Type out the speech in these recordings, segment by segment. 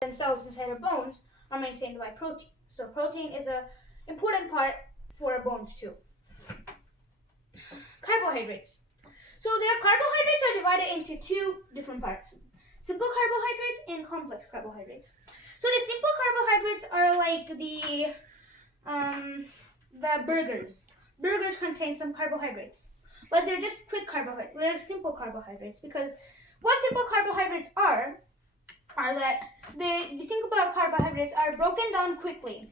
themselves inside our bones are maintained by protein. So protein is an important part for our bones too. Carbohydrates. So their carbohydrates are divided into two different parts: simple carbohydrates and complex carbohydrates. So the simple carbohydrates are like the burgers. Burgers contain some carbohydrates, but they're just quick carbohydrates. They're simple carbohydrates because what simple carbohydrates are that the simple carbohydrates are broken down quickly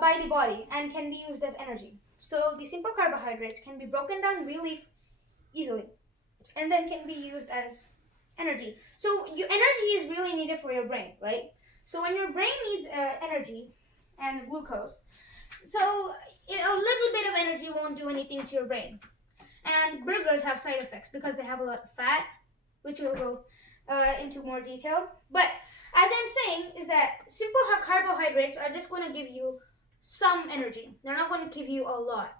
by the body and can be used as energy. So the simple carbohydrates can be broken down really easily and then can be used as energy. So your energy is really needed for your brain, right? So when your brain needs energy and glucose, so a little bit of energy won't do anything to your brain. And burgers have side effects because they have a lot of fat, which we'll go into more detail. But as I'm saying is that simple carbohydrates are just going to give you some energy. They're not going to give you a lot.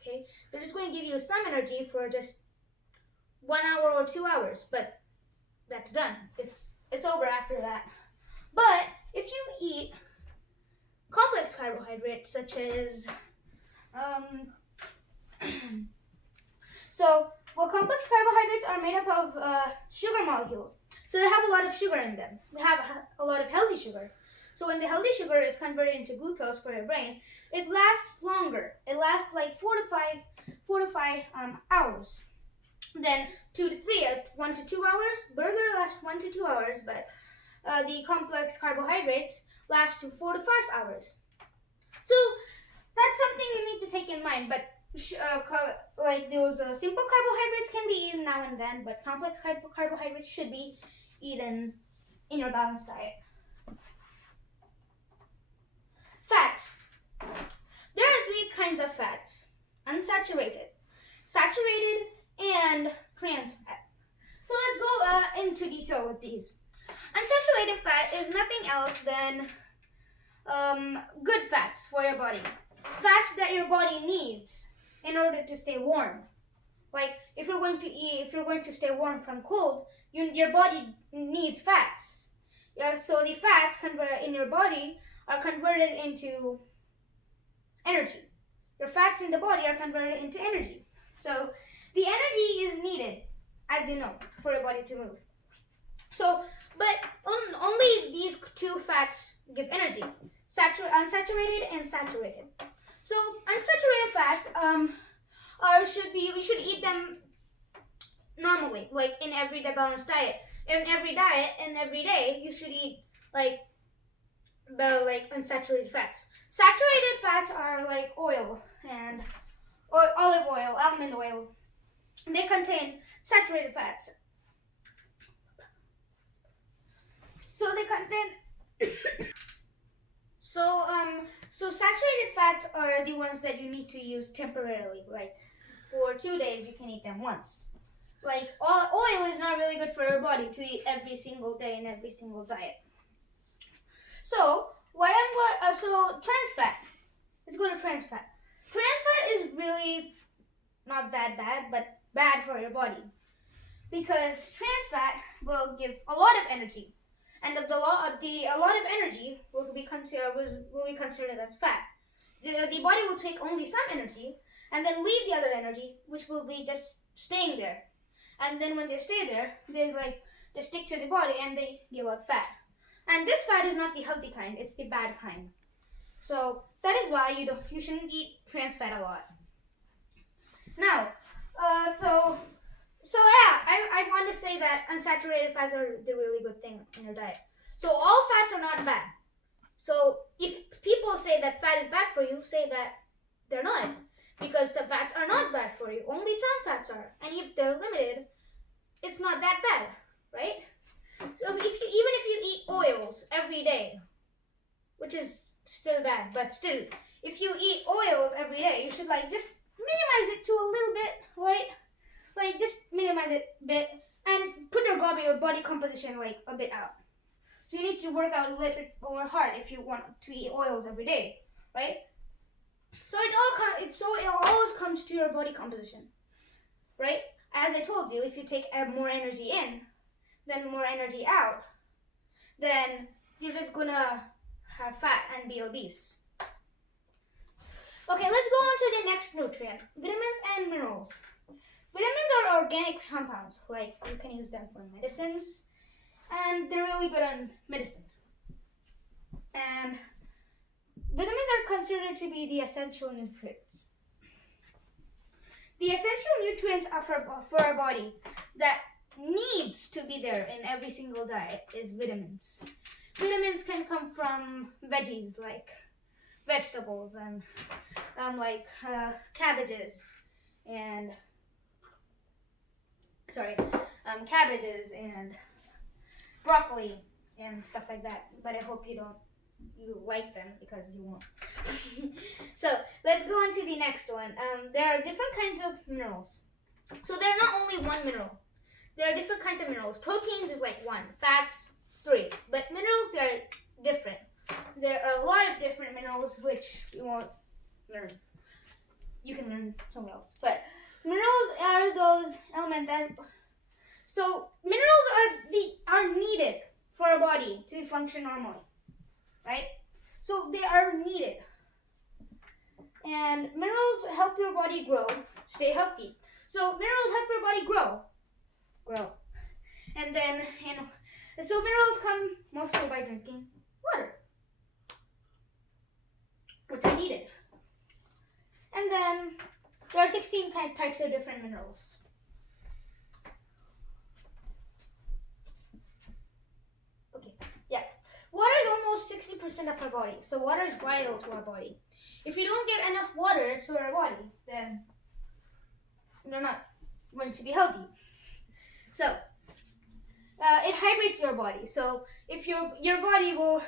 Okay? They're just going to give you some energy for just 1 hour or 2 hours, but that's done. It's over after that. But if you eat complex carbohydrates such as complex carbohydrates are made up of sugar molecules. So they have a lot of sugar in them. We have a lot of healthy sugar. So when the healthy sugar is converted into glucose for your brain, it lasts longer. It lasts like 4 to 5 hours. Then 2 to 3, 1 to 2 hours. Burger lasts 1 to 2 hours, but the complex carbohydrates last to 4 to 5 hours. So that's something you need to take in mind. But like those simple carbohydrates can be eaten now and then, but complex carbohydrates should be eaten in your balanced diet. Fats. There are 3 kinds of fats: unsaturated, saturated, and trans fat. So let's go into detail with these. Unsaturated fat is nothing else than good fats for your body. Fats that your body needs in order to stay warm. Like if you're going to stay warm from cold, your body needs fats. Yeah, so the fats in your body are converted into energy. Your fats in the body are converted into energy. So the energy is needed, as you know, for your body to move. So, but only these 2 fats give energy: unsaturated and saturated. So unsaturated fats you should eat them normally, like in everyday balanced diet. In every diet and every day, you should eat like unsaturated fats. Saturated fats are like oil and olive oil, almond oil. They contain saturated fats. So they contain so saturated fats are the ones that you need to use temporarily. Like for 2 days, you can eat them once. Like oil is not really good for your body to eat every single day in every single diet. So trans fat. Let's go to trans fat. Trans fat is really not that bad, but bad for your body because trans fat will give a lot of energy, and a lot of energy will be considered as fat. The body will take only some energy and then leave the other energy, which will be just staying there. And then when they stay there, they stick to the body and they give out fat. And this fat is not the healthy kind; it's the bad kind. So that is why you shouldn't eat trans fat a lot. Now, I want to say that unsaturated fats are the really good thing in your diet. So all fats are not bad. So if people say that fat is bad for you, say that they're not, because some fats are not bad for you. Only some fats are, and if they're limited, it's not that bad, right? So even if you eat oils every day, which is still bad, but still, if you eat oils every day, you should just minimize it to a little bit, right? Like just minimize it a bit and put your body composition a bit out. So you need to work out a little bit more hard if you want to eat oils every day, right? So it always comes to your body composition, right? As I told you, if you take more energy in than more energy out, then you're just gonna have fat and be obese. Okay, let's go on to the next nutrient, vitamins and minerals. Vitamins are organic compounds, like you can use them for medicines, and they're really good on medicines. And vitamins are considered to be the essential nutrients. The essential nutrients are for our body that needs to be there in every single diet is vitamins. Vitamins can come from veggies like vegetables and cabbages and cabbages and broccoli and stuff like that. But I hope you like them because you won't. So let's go on to the next one. There are different kinds of minerals. So they're not only one mineral. There are different kinds of minerals. Proteins is like one, fats 3, but minerals are different. There are a lot of different minerals which you won't learn. You can learn somewhere else. But minerals are those elements that. So minerals are needed for our body to function normally, right? So they are needed, and minerals help your body grow, stay healthy. So minerals help your body grow, and then so minerals come mostly by drinking water, which I needed. And then there are 16 types of different minerals. Okay, yeah. Water is almost 60% of our body, so water is vital to our body. If you don't get enough water to our body, then you're not going to be healthy. So it hydrates your body. So if your body will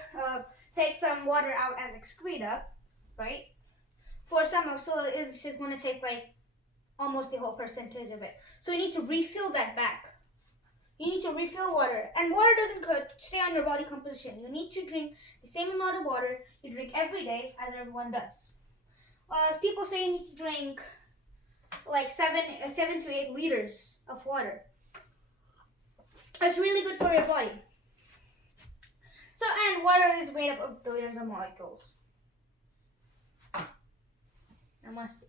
take some water out as excreta, right? For some of it's just going to take like almost the whole percentage of it. So you need to refill that back. You need to refill water, and water doesn't stay on your body composition. You need to drink the same amount of water you drink every day as everyone does. People say you need to drink like 7 to 8 liters of water. It's really good for your body. So, and water is made up of billions of molecules. Namaste.